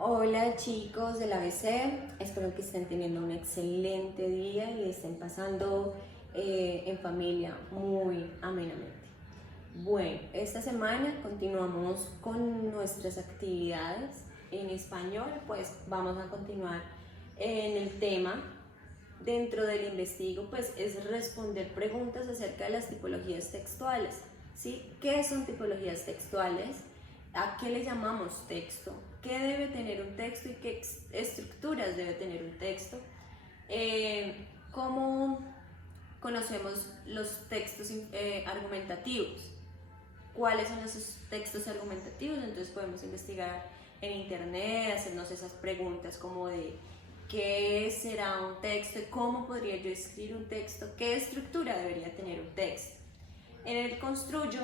Hola chicos del ABC, espero que estén teniendo un excelente día y estén pasando en familia muy amenamente. Bueno, esta semana continuamos con nuestras actividades en español, pues vamos a continuar en el tema. Dentro del investigo, pues es responder preguntas acerca de las tipologías textuales, ¿sí? ¿Qué son tipologías textuales? ¿A qué le llamamos texto? ¿Qué debe tener un texto y qué estructuras debe tener un texto? ¿Cómo conocemos los textos argumentativos? ¿Cuáles son esos textos argumentativos? Entonces podemos investigar en internet, hacernos esas preguntas como de qué será un texto, cómo podría yo escribir un texto, qué estructura debería tener un texto. En el construyo,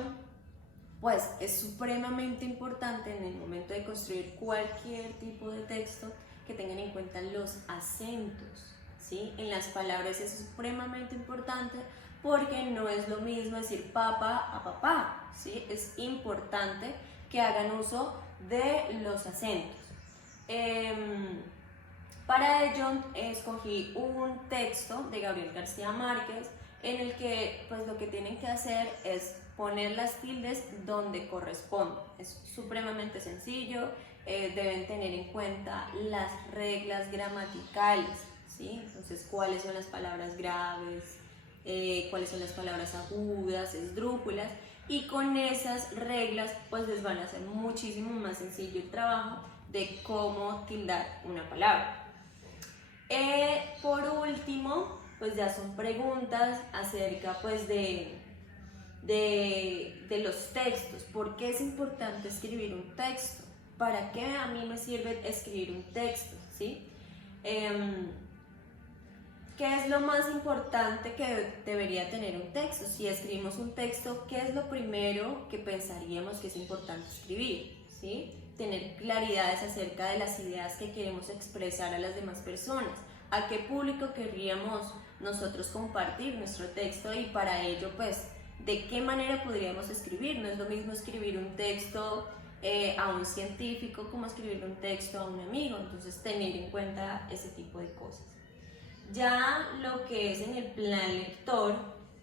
pues es supremamente importante en el momento de construir cualquier tipo de texto que tengan en cuenta los acentos, ¿sí? En las palabras es supremamente importante porque no es lo mismo decir papa a papá, ¿sí? Es importante que hagan uso de los acentos. Para ello escogí un texto de Gabriel García Márquez en el que pues lo que tienen que hacer es poner las tildes donde corresponden. Es supremamente sencillo, deben tener en cuenta las reglas gramaticales, ¿sí? Entonces, cuáles son las palabras graves, cuáles son las palabras agudas, esdrújulas, y con esas reglas pues les van a hacer muchísimo más sencillo el trabajo de cómo tildar una palabra. Por último, pues ya son preguntas acerca pues de los textos. ¿Por qué es importante escribir un texto? ¿Para qué a mí me sirve escribir un texto? ¿Sí? ¿Qué es lo más importante que debería tener un texto? Si escribimos un texto, ¿qué es lo primero que pensaríamos que es importante escribir? ¿Sí? Tener claridades acerca de las ideas que queremos expresar a las demás personas. ¿A qué público querríamos nosotros compartir nuestro texto? Y para ello, pues, ¿de qué manera podríamos escribir? No es lo mismo escribir un texto a un científico como escribir un texto a un amigo. Entonces, tener en cuenta ese tipo de cosas. Ya lo que es en el plan lector,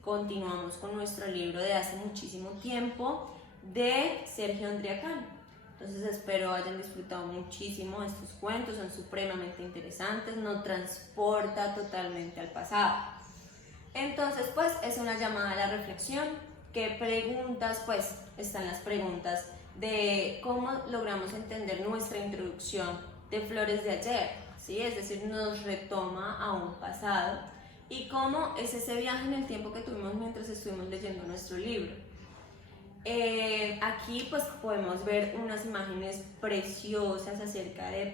continuamos con nuestro libro de hace muchísimo tiempo de Sergio Andriacano. Entonces espero hayan disfrutado muchísimo estos cuentos, son supremamente interesantes, nos transporta totalmente al pasado. Entonces pues es una llamada a la reflexión. ¿Qué preguntas? Pues están las preguntas de cómo logramos entender nuestra introducción de Flores de ayer, ¿sí? Es decir, nos retoma a un pasado y cómo es ese viaje en el tiempo que tuvimos mientras estuvimos leyendo nuestro libro. Aquí pues podemos ver unas imágenes preciosas acerca de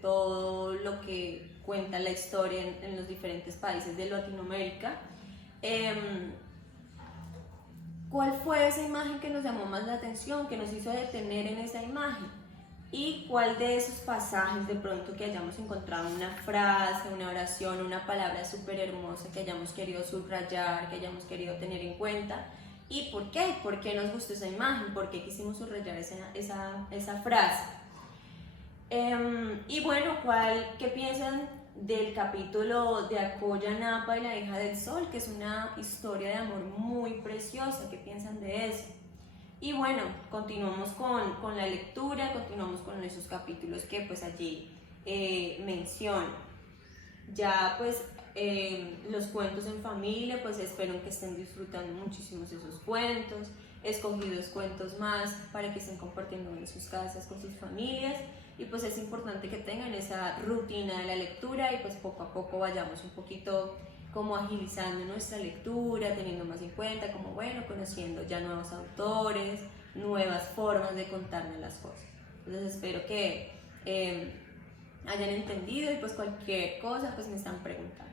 todo lo que cuenta la historia en los diferentes países de Latinoamérica. ¿Cuál fue esa imagen que nos llamó más la atención, que nos hizo detener en esa imagen? ¿Y cuál de esos pasajes de pronto que hayamos encontrado una frase, una oración, una palabra súper hermosa que hayamos querido subrayar, que hayamos querido tener en cuenta? ¿Y por qué? ¿Por qué nos gustó esa imagen? ¿Por qué quisimos subrayar esa frase? Y bueno, ¿qué piensan del capítulo de Acoya Napa y la hija del sol? Que es una historia de amor muy preciosa. ¿Qué piensan de eso? Y bueno, continuamos con la lectura, continuamos con esos capítulos que pues allí menciono. Ya pues los cuentos en familia, pues espero que estén disfrutando muchísimo esos cuentos. He escogido 2 cuentos más para que estén compartiendo en sus casas con sus familias. Y pues es importante que tengan esa rutina de la lectura y pues poco a poco vayamos un poquito como agilizando nuestra lectura, teniendo más en cuenta, como bueno, conociendo ya nuevos autores, nuevas formas de contarnos las cosas. Entonces espero que hayan entendido y pues cualquier cosa pues me están preguntando.